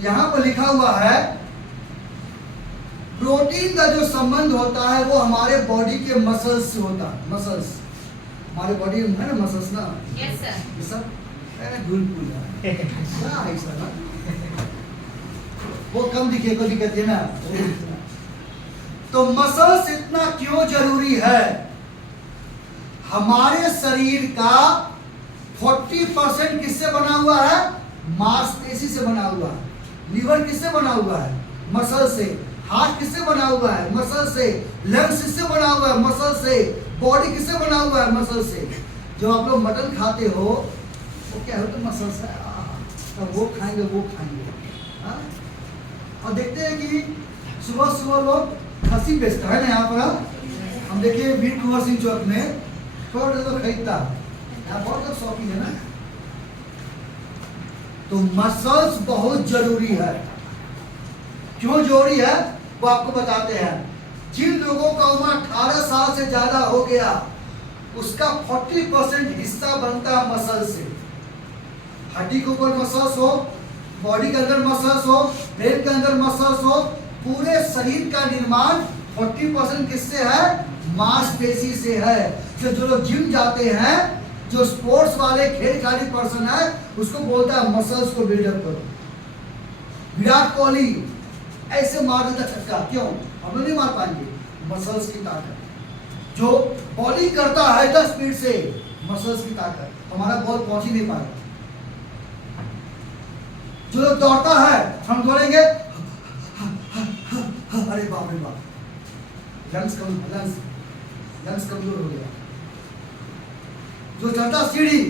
यहां पर लिखा हुआ है प्रोटीन का जो संबंध होता है वो हमारे बॉडी के मसल्स से होता है। मसल्स हमारे बॉडी में है ना, मसल्स ना। Yes sir. ये सब धूल फूल है ऐसा ना, वो कम दिखे को दिक्कत है ना। तो मसल्स इतना क्यों जरूरी है? हमारे शरीर का 40% किससे बना हुआ है? मांसपेशी से बना हुआ है। लीवर किससे बना हुआ है? मसल से। हार्ट किससे बना हुआ है? मसल से। लंग्स किससे बना हुआ है? मसल से। बॉडी किससे बना हुआ है? मसल से। जो आप लोग मटन खाते हो वो क्या होता है? मसल से। तो वो खाएंगे वो खाएंगे। हाँ? और देखते हैं कि सुबह सुबह लोग खस्सी बेचता है ना यहाँ पर। हम देखिए वीर कुंवर सिंह चौक में थोड़ा तो खरीदता है, यहाँ बहुत लोग शौकीन है ना। तो मसल्स बहुत जरूरी है। क्यों जरूरी है वो आपको बताते हैं। जिन लोगों का उम्र 18 साल से ज्यादा हो गया उसका 40% हिस्सा बनता है मसल से। हड्डी के ऊपर मसल्स हो, बॉडी के अंदर मसल्स हो, ब्रेन के अंदर मसल्स हो, पूरे शरीर का निर्माण 40% किससे है? मांसपेशी से है। जो लोग जिम जाते हैं, जो स्पोर्ट्स वाले खेल खिलाड़ी पर्सन है, उसको बोलता है मसल्स को बिल्डअप करो। विराट कोहली ऐसे मार देता छक्का, क्यों? हम लोग नहीं मार पाएंगे, मसल्स की ताकत। जो बॉलिंग करता है 10 स्पीड से, मसल्स की ताकत, हमारा बॉल पहुंच ही नहीं पाएगा। जो लोग दौड़ता है, हम दौड़ेंगे अरे बाप रे बाप, लंग्स कमजोर हो गया। जो चलता सीढ़ी,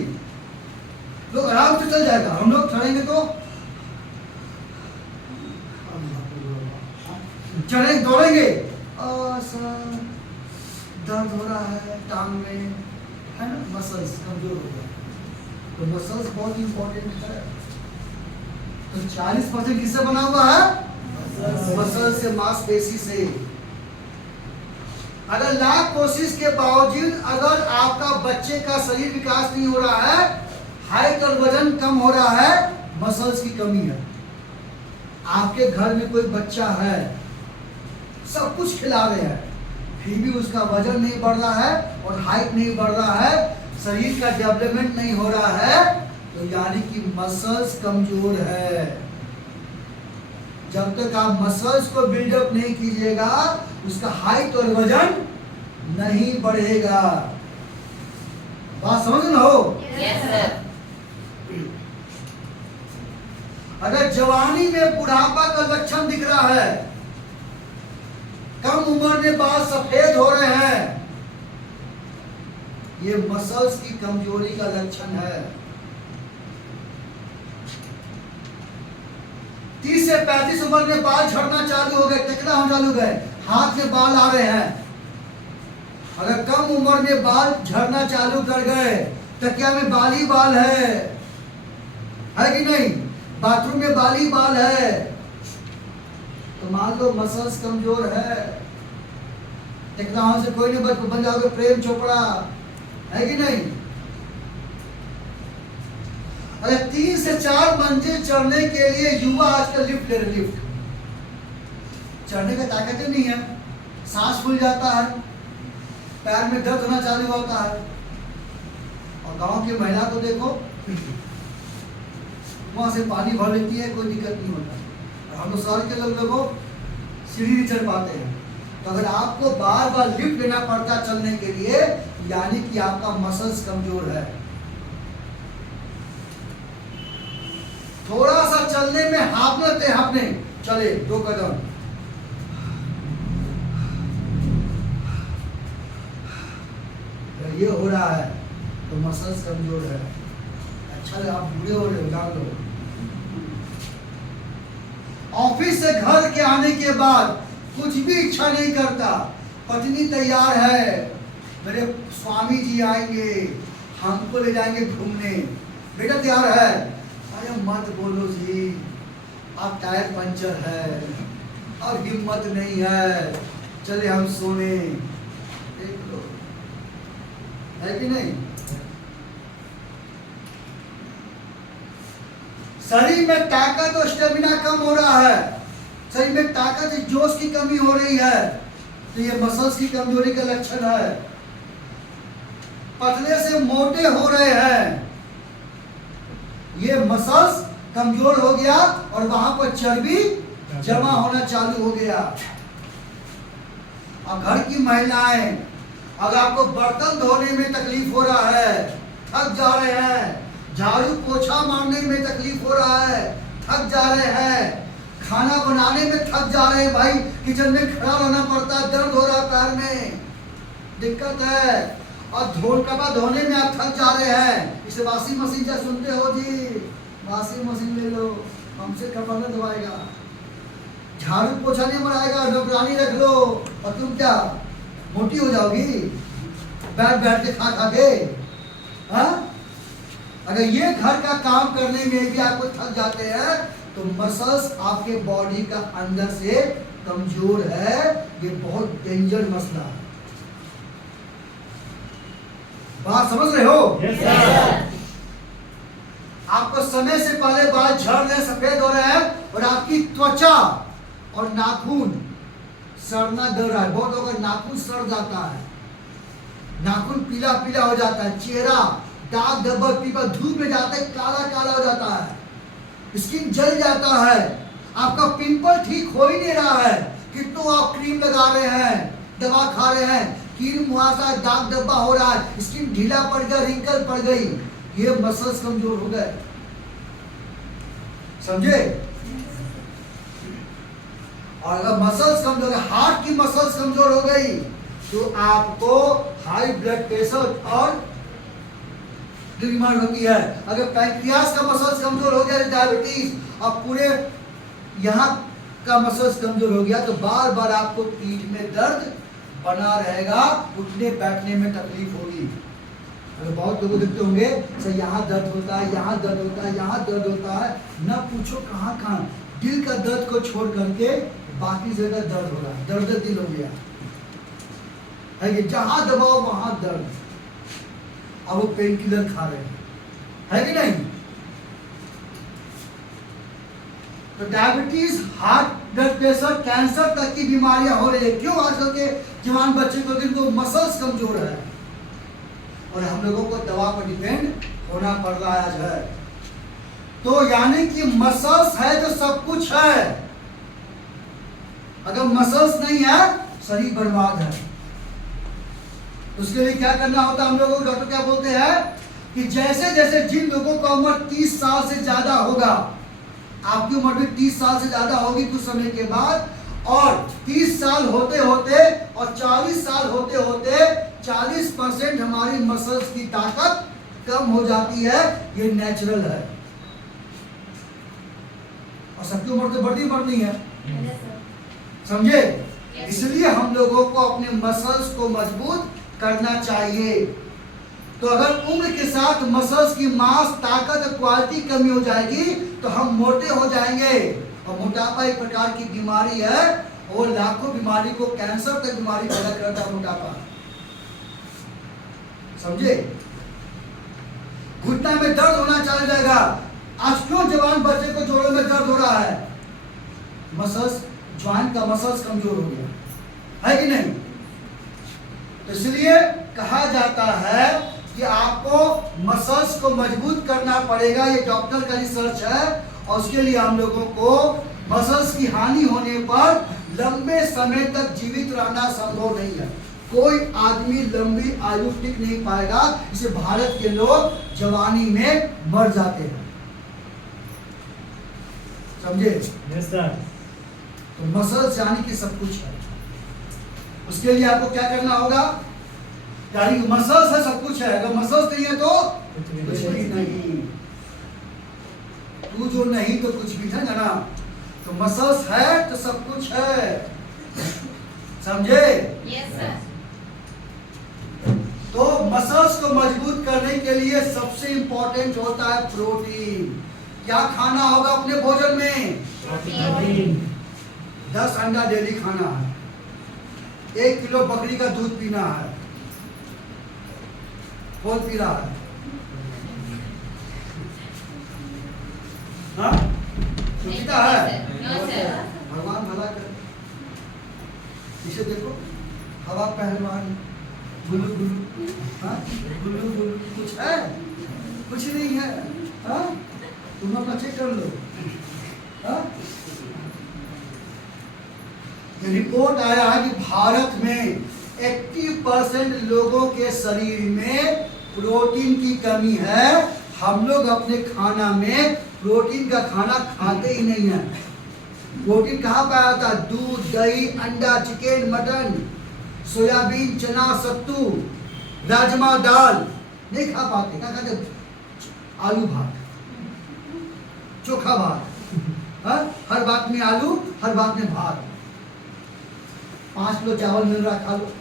लोग आराम से चल जाएगा, हम लोग चढ़ेंगे तो चढ़ेंगे दौड़ेंगे दर्द हो रहा है टांग में, है ना, मसल्स कमजोर हो गया। तो मसल्स बहुत इंपॉर्टेंट है। तो 40% किससे बना हुआ है? मसल से, मांसपेशी से। अगर लाख कोशिश के बावजूद अगर आपका बच्चे का शरीर विकास नहीं हो रहा है, हाइट और वजन कम हो रहा है, मसल्स की कमी है। आपके घर में कोई बच्चा है, सब कुछ खिला रहे हैं, फिर भी उसका वजन नहीं बढ़ रहा है और हाइट नहीं बढ़ रहा है, शरीर का डेवलपमेंट नहीं हो रहा है, तो यानी कि मसल्स कमजोर है। जब तक आप मसल्स को बिल्डअप नहीं कीजिएगा, उसका हाइट और वजन नहीं बढ़ेगा। बात समझ ना हो? Yes sir. अगर जवानी में बुढ़ापा का लक्षण दिख रहा है, कम उम्र में बाल सफेद हो रहे हैं, ये मसल्स की कमजोरी का लक्षण है। 30 से 35 उम्र में बाल झड़ना चालू हो गए, टेकना हो चालू गए, हाथ में बाल आ रहे हैं। अगर कम उम्र में बाल झड़ना चालू कर गए, तकिया में बाल ही बाल है कि नहीं? बाथरूम में बाल ही बाल है, तो मान लो मसल्स कमजोर है। टेक्नोलॉजी से कोई नहीं बन जाओगे प्रेम चोपड़ा, है कि नहीं? अगर 3 से 4 मंजिल चढ़ने के लिए युवा आजकल लिफ्ट ले रहे, लिफ्ट चढ़ने का ताकत ही नहीं है, सांस फूल जाता है, पैर में दर्द होना चालू होता है। और गांव की महिला को देखो, वहां से पानी भर लेती है, कोई दिक्कत नहीं होता। और हम लोग शहर के लोगों सीढ़ी नहीं चढ़ पाते हैं। तो अगर आपको बार बार लिफ्ट लेना पड़ता चलने के लिए, यानी कि आपका मसल्स कमजोर है। थोड़ा सा चलने में हाँफने चले 2 कदम, ये हो रहा है तो मसल्स कमजोर है। अच्छा लगा, आप बूढ़े हो रहे हो, जान लो। ऑफिस से घर के आने के बाद कुछ भी इच्छा नहीं करता, पत्नी तैयार है, मेरे स्वामी जी आएंगे, हमको ले जाएंगे घूमने, बेटा तैयार है, अरे मत बोलो जी, आप टायर पंचर है और हिम्मत नहीं है, चले हम सोने। देख लो, है कि नहीं? शरीर में ताकत और स्टेमिना कम हो रहा है, शरीर में ताकत जोश की कमी हो रही है, तो ये मसल्स की कमजोरी का लक्षण है। पतले से मोटे हो रहे हैं, ये मसल्स कमजोर हो गया और वहां पर चर्बी जमा होना चालू हो गया। और घर की महिलाएं, अगर आपको बर्तन धोने में तकलीफ हो रहा है, थक जा रहे हैं, झाड़ू पोछा मारने में तकलीफ हो रहा है, थक जा रहे हैं, खाना बनाने में थक जा रहे हैं, भाई किचन में खड़ा रहना पड़ता है, दर्द हो रहा है पैर में, दिक्कत है, और कपड़ा धोने में आप थक जा रहे हैं, इसे वॉशिंग मशीन क्या सुनते हो जी, वॉशिंग मशीन ले लो, हमसे कपड़ा न धोएगा, झाड़ू पोछा नहीं बनाएगा, नौकरानी रख लो, और तुम क्या मोटी हो जाओगी बैठ बैठ के खा खा के, हाँ? अगर ये घर का काम करने में भी आपको थक जाते हैं, तो मसल्स आपके बॉडी का अंदर से कमजोर है, ये बहुत डेंजर मसला है। बात समझ रहे हो? Yes, sir. आपको समय से पहले बाल झड़ रहे, सफेद हो रहे हैं, और आपकी त्वचा और नाखून सड़ना डर रहा है। बहुत लोगों का नाखून सड़ जाता है, नाखून पीला पीला हो जाता है, चेहरा दाग धब्बा पीपा धूप में जाता है, काला काला हो जाता है, स्किन जल जाता है, आपका पिंपल ठीक हो ही नहीं रहा है, कितनों आप क्रीम लगा रहे हैं, दवा खा रहे हैं, कील मुहासा दाग धब्बा हो रहा है, स्किन ढीला पड़ गया, रिंकल पड़ गई, ये मसल्स कमजोर हो गए, समझे? और अगर मसल्स कमजोर, हार्ट की मसल्स कमजोर हो गई, तो आपको हाई ब्लड प्रेशर और बीमार होती है। अगर पैंक्रियास का मसल्स कमजोर हो गया, डायबिटीज, और पूरे यहाँ का मसल्स कमजोर हो गया, तो बार बार आपको पीठ में दर्द बना रहेगा, उठने बैठने में तकलीफ होगी। अगर बहुत लोग देखते होंगे सर, यहाँ दर्द होता है, यहाँ दर्द होता है, यहाँ दर्द होता है, न पूछो कहाँ कहाँ, दिल का दर्द को छोड़ करके बाकी जगह दर्द हो रहा है, दर्द दिल हो गया है कि जहां दबाओ वहां दर्द, अब वो पेन किलर खा रहे हैं, है कि नहीं? तो diabetes, heart, blood pressure, cancer तक की बीमारियां हो रही है। क्यों? आजकल के जवान बच्चे को जिनको मसल्स कमजोर है, और हम लोगों को दवा पर डिपेंड होना पड़ रहा है आज है। तो यानी कि मसल्स है तो सब कुछ है, अगर मसल्स नहीं है शरीर बर्बाद है। उसके लिए क्या करना होता है हम लोगों को? डॉक्टर क्या बोलते हैं कि जैसे जैसे जिन लोगों का उम्र 30 साल से ज्यादा होगा, आपकी उम्र भी 30 साल से ज्यादा होगी कुछ समय के बाद, और 30 साल होते होते और 40 साल होते होते 40% हमारी मसल्स की ताकत कम हो जाती है, ये नेचुरल है। और सबकी उम्र तो बढ़नी है, समझे? इसलिए हम लोगों को अपने मसल्स को मजबूत करना चाहिए। तो अगर उम्र के साथ मसल्स की मांस, ताकत और क्वालिटी कमी हो जाएगी, तो हम मोटे हो जाएंगे। और मोटापा एक प्रकार की बीमारी है, और लाखों बीमारी को, कैंसर तक बीमारी पैदा करता है मोटापा, समझे? घुटना में दर्द होना चालू जाएगा। आज क्यों जवान बच्चे को जोड़ों में दर्द हो रहा है? मसल्स, ज्वाइंट का मसल्स कमजोर हो गया है कि नहीं? तो इसलिए कहा जाता है कि आपको मसल्स को मजबूत करना पड़ेगा, ये डॉक्टर का रिसर्च है। और उसके लिए हम लोगों को मसल्स की हानि होने पर लंबे समय तक जीवित रहना संभव नहीं है। कोई आदमी लंबी आयु टिक नहीं पाएगा, इसे भारत के लोग जवानी में मर जाते हैं, समझे? Yes, sir. तो मसल्स यानी कि सब कुछ है। उसके लिए आपको क्या करना होगा? यानी कि मसल्स है सब कुछ है, अगर मसल्स नहीं है तो कुछ भी नहीं, तू जो नहीं तो कुछ भी है ना। तो मसल्स है तो सब कुछ है, समझे? Yes, sir. तो मसल्स को मजबूत करने के लिए सबसे इंपॉर्टेंट होता है प्रोटीन। क्या खाना होगा अपने भोजन में? Protein. 10 अंडा डेली खाना है, 1 किलो बकरी का दूध पीना है, कौन पी रहा है? हाँ सुविधा है। No sir. भगवान भला कर। इसे देखो, हवा पहलवान गुल्लू गुल्लू, हाँ गुल्लू गुल्लू, कुछ है? कुछ नहीं है। हाँ तुम अपना चेक कर लो। हाँ रिपोर्ट आया है कि भारत में 80% लोगों के शरीर में प्रोटीन की कमी है। हम लोग अपने खाना में प्रोटीन का खाना खाते ही नहीं है। प्रोटीन कहाँ पाया जाता है? दूध, दही, अंडा, चिकन, मटन, सोयाबीन, चना, सत्तू, राजमा, दाल नहीं खा पाते। क्या खाते? आलू भात, चोखा भात, हाँ? हर बात में आलू, हर बात में भात। 5 किलो चावल मिल रहा, खा लो,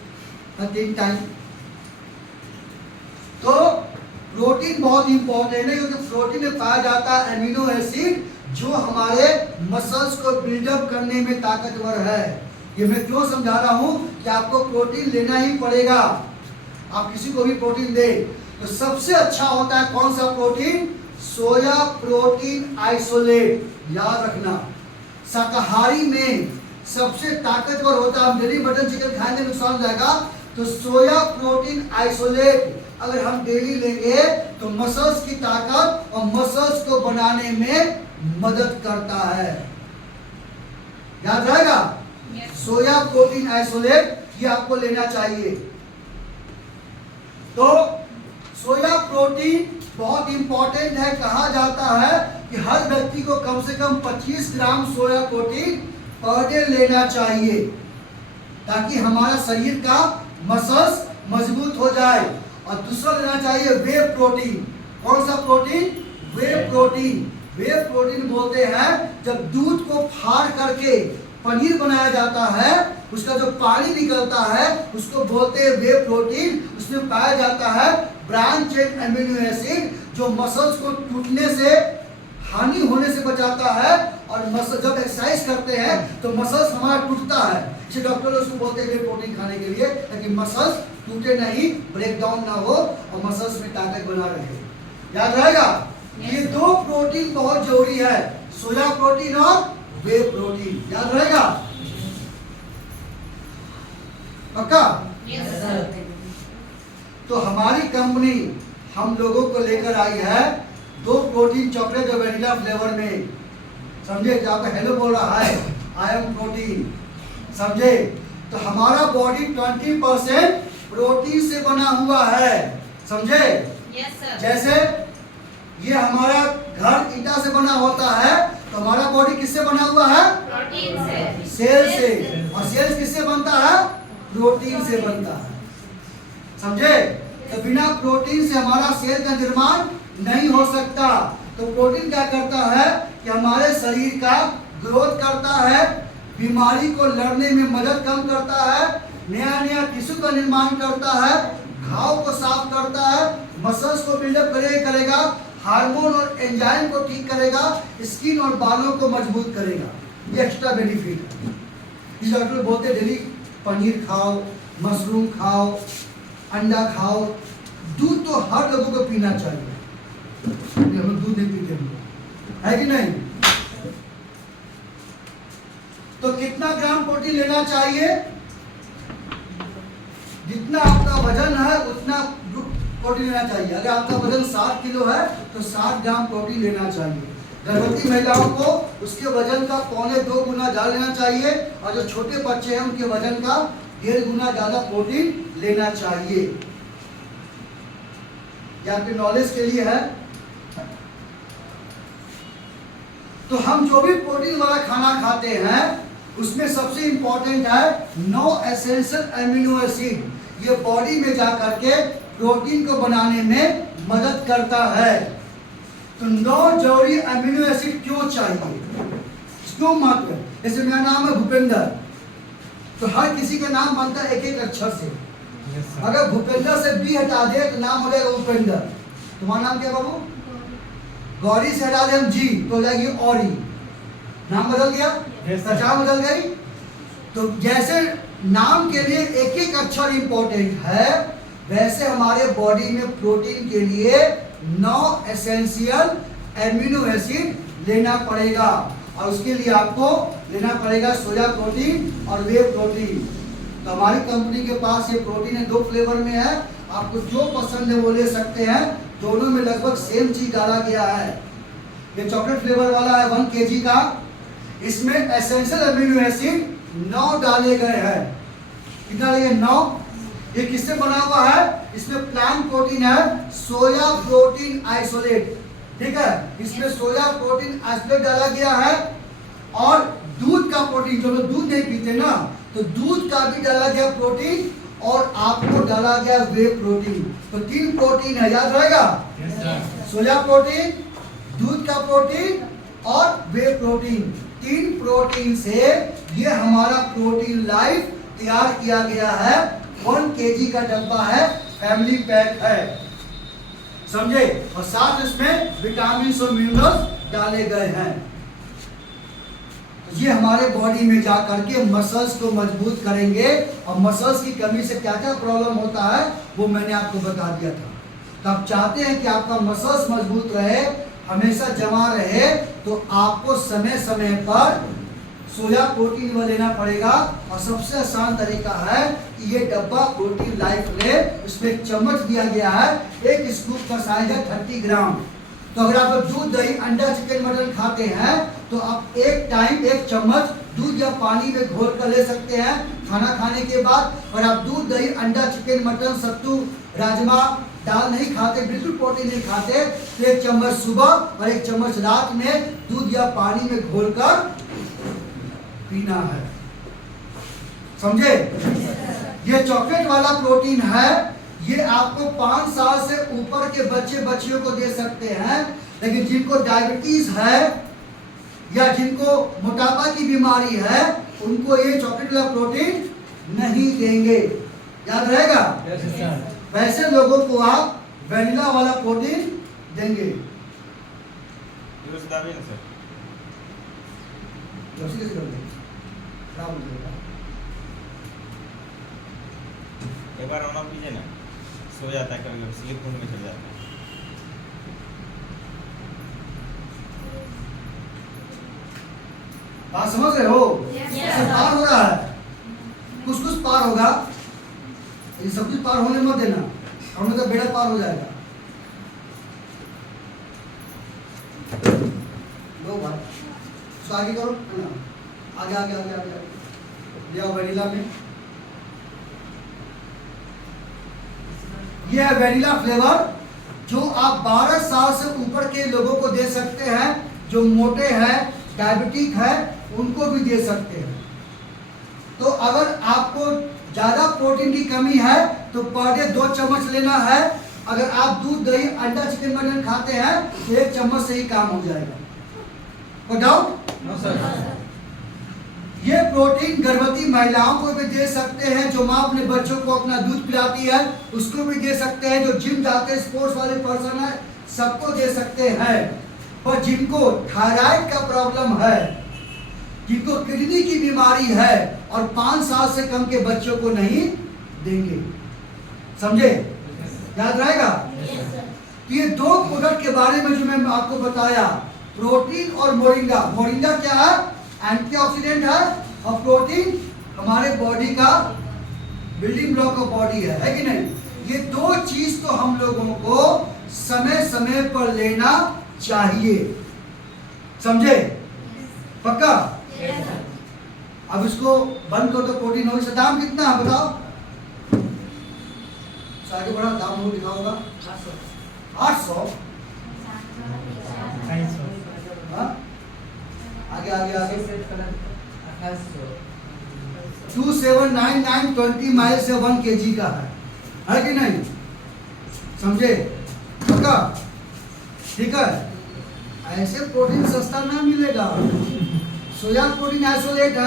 हर 3 टाइम। तो प्रोटीन बहुत इंपॉर्टेंट है, क्योंकि प्रोटीन में पाया जाता है एमिनो एसिड, जो हमारे मसल्स को बिल्डअप करने में ताकतवर है। ये मैं क्यों समझा रहा हूं कि आपको प्रोटीन लेना ही पड़ेगा। आप किसी को भी प्रोटीन दे तो सबसे अच्छा होता है कौन सा प्रोटीन? Soya protein isolate. याद रखना, शाकाहारी में सबसे ताकतवर होता है। हम डेली मटन चिकन खाएंगे नुकसान हो जाएगा, तो सोया प्रोटीन आइसोलेट अगर हम डेली लेंगे तो मसल्स की ताकत और मसल्स को बनाने में मदद करता है। याद रहेगा, सोया प्रोटीन आइसोलेट ये आपको लेना चाहिए। तो सोया प्रोटीन बहुत इंपॉर्टेंट है। कहा जाता है कि हर व्यक्ति को कम से कम 25 ग्राम सोया प्रोटीन पर डे लेना चाहिए, ताकि हमारा शरीर का मसल्स मजबूत हो जाए। और दूसरा लेना चाहिए वे प्रोटीन। कौन सा प्रोटीन? वे प्रोटीन। वे प्रोटीन बोलते हैं जब दूध को फाड़ करके पनीर बनाया जाता है, उसका जो पानी निकलता है उसको बोलते हैं वे प्रोटीन। उसमें पाया जाता है ब्रांच चेन एमिनो एसिड, जो मसल्स को टूटने से, हानि होने से बचाता है। और मसल जब एक्सरसाइज करते हैं तो मसल्स हमारा टूटता है, इसलिए डॉक्टर लोग उसको बोलते हैं वे प्रोटीन खाने के लिए, ताकि मसल्स टूटे नहीं, ब्रेक डाउन ना हो और मसल्स में ताकत बना रहे। याद रहेगा, ये 2 प्रोटीन बहुत जरूरी है, सोया प्रोटीन और वे प्रोटीन। याद रहेगा पक्का? Yes sir. तो हमारी कंपनी हम लोगों को लेकर आई है 2 प्रोटीन चॉकलेट और वेनिला फ्लेवर में। समझे? जो आपका हेलो बोल रहा है, आई एम प्रोटीन। समझे? तो हमारा बॉडी 20% प्रोटीन से बना हुआ है। समझे? Yes sir. जैसे ये हमारा घर ईंटा से बना होता है, तो हमारा बॉडी किससे बना हुआ है? प्रोटीन से। सेल से। और सेल्स किससे बनता है? प्रोटीन से बनता है। समझे? तो बिना प्रोटीन से हमारा सेल का निर्माण नहीं हो सकता। तो प्रोटीन क्या करता है कि हमारे शरीर का ग्रोथ करता है, बीमारी को लड़ने में मदद कम करता है, नया नया टिश्यू का निर्माण करता है, घाव को साफ करता है, मसल्स को बिल्डअप करेगा, हार्मोन और एंजाइम को ठीक करेगा, स्किन और बालों को मजबूत करेगा। ये एक्स्ट्रा बेनिफिट है। इस डॉक्टर बोलते हैं डेली पनीर खाओ, मशरूम खाओ, अंडा खाओ, दूध तो हर लोगों को पीना चाहिए। हम लोग दूध नहीं पीते है कि नहीं? तो कितना ग्राम प्रोटीन लेना चाहिए? जितना आपका वजन है उतना प्रोटीन लेना चाहिए। अगर आपका वजन 60 किलो है तो 60 ग्राम प्रोटीन लेना चाहिए। गर्भवती महिलाओं को उसके वजन का 1.25 गुना ज्यादा लेना चाहिए, और जो छोटे बच्चे हैं उनके वजन का 1.5 गुना ज्यादा प्रोटीन लेना चाहिए। ये आपके नॉलेज के लिए है। तो हम जो भी प्रोटीन वाला खाना खाते हैं उसमें सबसे इंपॉर्टेंट है 9 एसेंशियल एमिनो एसिड। ये बॉडी में जा करके प्रोटीन को बनाने में मदद करता है। तो 9 जरूरी एमिनो एसिड क्यों चाहिए, क्यों महत्व है? जैसे मेरा नाम है भूपेंद्र, तो हर किसी का नाम बनता है एक एक अक्षर से। अगर भूपेंद्र से बी हटा दे तो नाम हो जाएगा उपेंद्र। तुम्हारा नाम क्या बाबू? गौरी से हटा दे हम जी तो हो जाएगी औरी। नाम बदल गया, पहचान बदल गई। तो जैसे नाम के लिए एक एक अक्षर इंपॉर्टेंट है, वैसे हमारे बॉडी में प्रोटीन के लिए 9 एसेंशियल एमिनो एसिड लेना पड़ेगा, और उसके लिए आपको लेना पड़ेगा सोया प्रोटीन और वे प्रोटीन। तो हमारी कंपनी के पास ये प्रोटीन है, 2 फ्लेवर में है, आपको जो पसंद है वो ले सकते हैं। दोनों में लगभग सेम चीज डाला गया है। ये चॉकलेट फ्लेवर वाला है 1 kg का, इसमें एसेंशियल अमीनो एसिड 9 डाले गए हैं। कितना डाले गए? 9। ये किससे बना हुआ है? इसमें प्लांट प्रोटीन है, सोया प्रोटीन आइसोलेट, ठीक है। इसमें सोया प्रोटीन आइसोलेट डाला गया है, और दूध का प्रोटीन, जो लोग दूध नहीं पीते ना, तो दूध का भी डाला गया प्रोटीन, और आपको डाला गया वे प्रोटीन। तो 3 प्रोटीन है, याद रहेगा? Yes, sir. सोया प्रोटीन, दूध का प्रोटीन और वे प्रोटीन। 3 प्रोटीन से ये हमारा प्रोटीन लाइफ तैयार किया गया है। 1 kg का डब्बा है, फैमिली पैक है, समझे। और साथ इसमें विटामिन और मिनरल्स डाले गए हैं। ये हमारे बॉडी में जा करके मसल्स को मजबूत करेंगे, और मसल्स की कमी से क्या क्या प्रॉब्लम होता है वो मैंने आपको बता दिया था। तो आप चाहते हैं कि आपका मसल्स मजबूत रहे, हमेशा जमा रहे, तो आपको समय समय पर सोया प्रोटीन वो लेना पड़ेगा। और सबसे आसान तरीका है कि ये डब्बा प्रोटीन लाइफ ले, इसमें एक चम्मच दिया गया है, एक स्कूप का साइज है 30 ग्राम। तो अगर आप लोग दूध, दही, अंडा, चिकन, मटन खाते हैं, तो आप एक टाइम 1 चम्मच दूध या पानी में घोल कर ले सकते हैं खाना खाने के बाद। और आप दूध, दही, अंडा, चिकन, मटन, सत्तू, राजमा, दाल नहीं खाते, बिल्कुल प्रोटीन नहीं खाते, तो 1 चम्मच सुबह और 1 चम्मच रात में दूध या पानी में घोल कर पीना है, समझे। ये चॉकलेट वाला प्रोटीन है, ये आपको 5 साल से ऊपर के बच्चे बच्चियों को दे सकते हैं, लेकिन जिनको डायबिटीज है या जिनको मोटापा की बीमारी है, उनको ये चॉकलेट वाला प्रोटीन नहीं देंगे, याद रहेगा। Yes, sir. वैसे लोगों को आप वेनिला वाला प्रोटीन देंगे। यूज दाबी ना सर। जोशी कैसे कर देंगे? खराब हो जाएगा। एक बार ऑन ऑफ कीजिए ना, सो जाता है, कभी स्लीप मोड में चल जाता है। बात समझ रहे हो? Yes, इससे sir. पार हो रहा है, कुछ कुछ पार होगा, ये सब कुछ पार होने मत देना, हमने तो बेड़ा पार हो जाएगा। लो भाई, इसको आगे करो, है ना, आगे आगे आगे आगे आगे ले आओ वेनिला में। ये है वेनिला फ्लेवर, जो आप 12 साल से ऊपर के लोगों को दे सकते हैं, जो मोटे हैं, डायबिटिक है, उनको भी दे सकते हैं। तो अगर आपको ज़्यादा प्रोटीन की कमी है तो पर डे 2 चम्मच लेना है। अगर आप दूध, दही, अंडा, चिकन, मटन खाते हैं तो 1 चम्मच से ही काम हो जाएगा। कोई डाउट? No, sir. ये प्रोटीन गर्भवती महिलाओं को भी दे सकते हैं, जो माँ अपने बच्चों को अपना दूध पिलाती है उसको भी दे सकते हैं, जो जिम जाते हैं, स्पोर्ट्स वाले पर्सन है, सबको दे सकते हैं। पर जिनको थायराइड का प्रॉब्लम है, जिनको किडनी की बीमारी है, और 5 साल से कम के बच्चों को नहीं देंगे, समझे, याद रहेगा। Yes, sir. तो ये 2 प्रोडक्ट के बारे में जो मैं आपको बताया, प्रोटीन और मोरिंगा। मोरिंगा क्या है? एंटीऑक्सीडेंट है, और प्रोटीन हमारे बॉडी का बिल्डिंग ब्लॉक ऑफ बॉडी है कि नहीं। ये 2 चीज तो हम लोगों को समय समय पर लेना चाहिए, समझे, पक्का। Yes, sir. अब इसको बंद करो तो प्रोटीन हो। इसका दाम कितना है बताओ, आगे बढ़ा, दाम हो लिखा होगा 800। Thanks, sir. हाँ? आगे आगे आगे 2799 20 माइल से 1 kg का है कि नहीं, समझे, पक्का, ठीक है। ऐसे प्रोटीन सस्ता ना मिलेगा। सोया प्रोटीन आइसोलेट है।